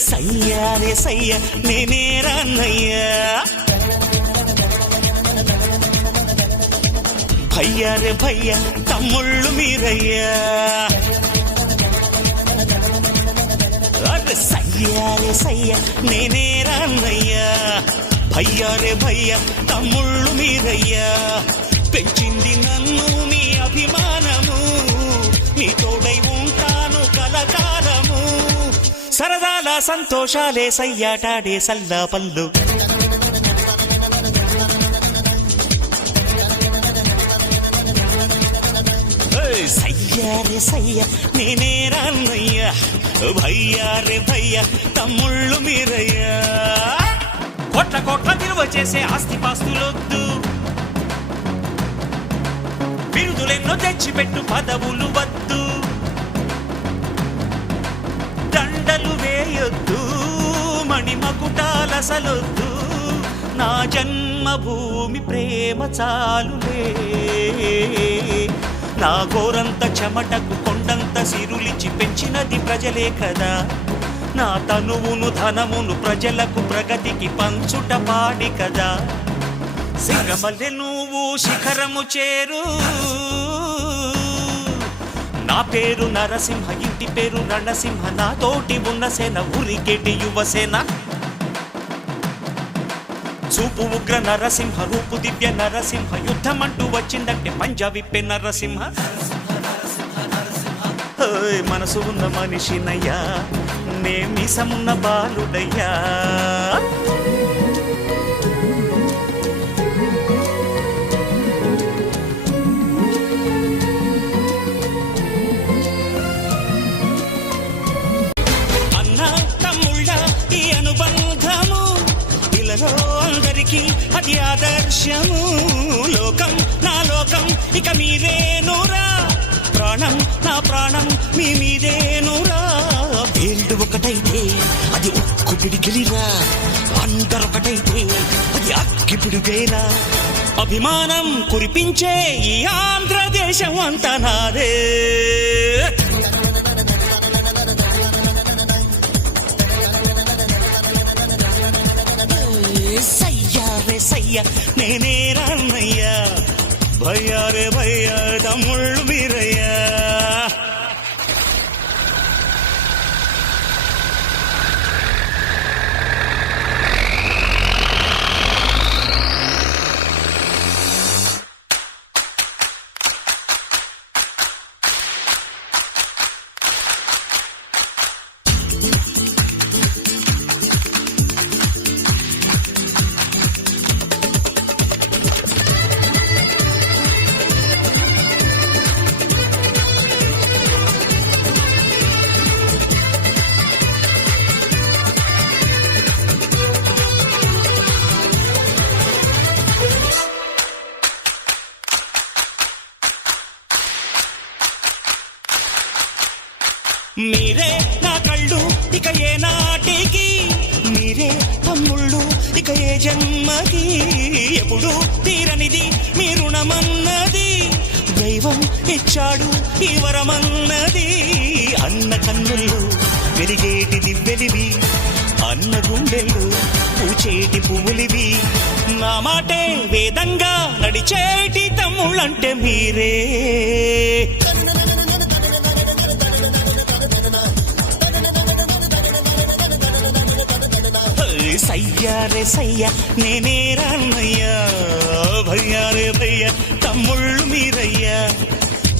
సయ్యారే సయ్య నేనే రాన్నయ్యా భయ్యా రే భయ్యా తమ్ముళ్ళు మీరయ్యా అరే సయ్యారే సయ్య నేనే రాన్నయ్యా భయ్యా రే భయ్యా తమ్ముళ్ళు మీరయ్యా పెంచింది నన్ను మీ అభిమానము నీ తోడై ఉంటాను కలకాలము సరదాల సంతోషాలే సయ్యాటాడే సల్లా పల్లు సయ్యారే సయ్య నేనే రాన్నయ్యా భయ్యా రే భయ్యా తమ్ముళ్ళు మీరయ్యా కోట్ల కోట్ల విలువ చేసే ఆస్తిపాస్తులొద్దు బిరుదులెన్నో తెచ్చిపెట్టు పదవులు వద్దు దండలు వేయొద్దు మణిమకుటాలసలొద్దు నా జన్మభూమి ప్రేమ చాలులే నా గోరంత చెమటకు కొండంత సిరులిచి పెంచినది ప్రజలే కదా నా తనువును ధనమును ప్రజలకు ప్రగతికి పంచుట పాడి కదా సింగమల్లె నువ్వు శిఖరము చేరు నా పేరు నరసింహ ఇంటి పేరు రణసింహ నా తోటి ఉన్న సేన ఉరికెటి యువసేన చూపు ఉగ్ర నరసింహ రూపు దివ్య నరసింహ యుద్ధమంటూ వచ్చిందంటే పంజా విప్పే నరసింహ మనసు ఉన్న మనిషినయ్యా నే మీసమున్న బాలుడయ్యా అన్నా తమ్ముళ్ళ ఈ అనుబంధము ఇలలో అందరికీ అది ఆదర్శము లోకం నా లోకం ఇక మీరేనురా ప్రాణం నా ప్రాణం మీ మీదేనురా వేళ్ళు ఒకటైతే అది ఉక్కు పిడికిలిరా అందరొకటైతే అది అగ్గి పిడుగేరా అభిమానం కురిపించే ఈ ఆంధ్రదేశం అంతా నాదే సయ్యారే సయ్య నేనే రాన్నయ్యా భయ్యా రే భయ్యా తమ్ముళ్ళు మీరయ్యా మీరే నా కళ్ళు ఇక ఏ నాటికి మీరే తమ్ముళ్ళు ఇక ఏ జన్మకి ఎప్పుడు తీరనిది మీ రుణమన్నది దైవం ఇచ్చాడు ఈ వరమన్నది అన్న కన్నుల్లో వెలిగేటి దివ్వెలివి అన్న గుండెల్లో పూచేటి పువ్వులివి నా మాటే వేదంగా నడిచేటి తమ్ముళ్ళంటే మీరే సయ్యారే సయ్య నేనే రాన్నయ్యా భయ్యా రే భయ్యా తమ్ముళ్ళు మీరయ్యా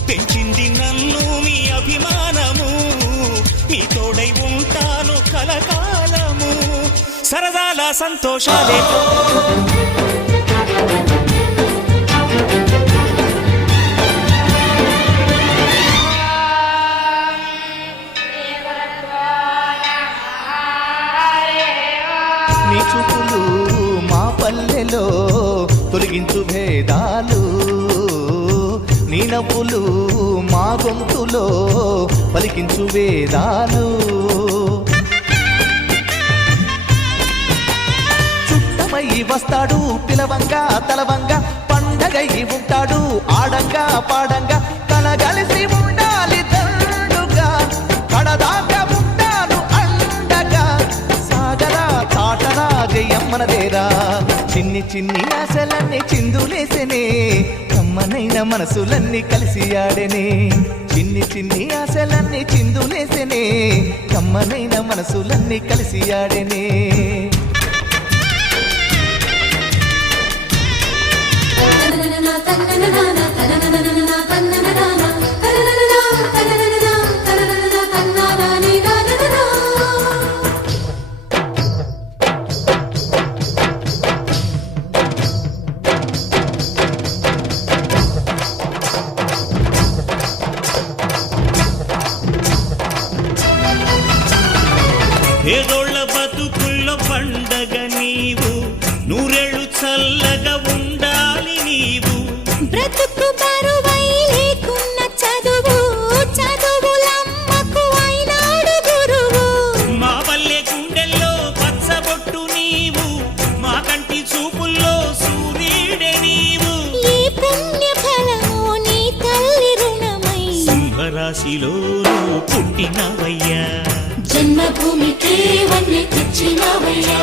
పెంచింది నన్ను మీ అభిమానము మీ తోడై ఉంటాను కలకాలము సరదాల సంతోషాలే చూపులు మా పల్లెలో తొలగించు భేదాలు నీ నవ్వులు మా గొంతులో పలికించు వేదాలు చుట్టమై వస్తాడు పిలవంగా తలవంగా పండగై ఉంటాడు ఆడంగా పాడంగా కలగలిసి ఉండాలి దండుగా మనసులన్నీ కలిసి ఆడెనే చిన్ని చిన్ని ఆశలన్నీ చిందులేసెనే కమ్మనైన మనసులన్నీ కలిసి ఆడెనే పేదోళ్ళ బతుకుల్లో పండగ నీవు నూరేళ్ళు చల్లగా ఉండాలి నీవు బ్రతుకు బరువై లేకున్న చదువు చదువులమ్మకు అయినాడు గురువు మా పల్లె గుండెల్లో పచ్చబొట్టు నీవు మా కంటి చూపుల్లో సూర్యుడే నీవు ఈ పుణ్య ఫలము నీ తల్లి రుణమై సింహరాశిలో నువ్వు పుట్టినవయ్యా జన్మభూమికి వన్నె తెచ్చినవయ్యా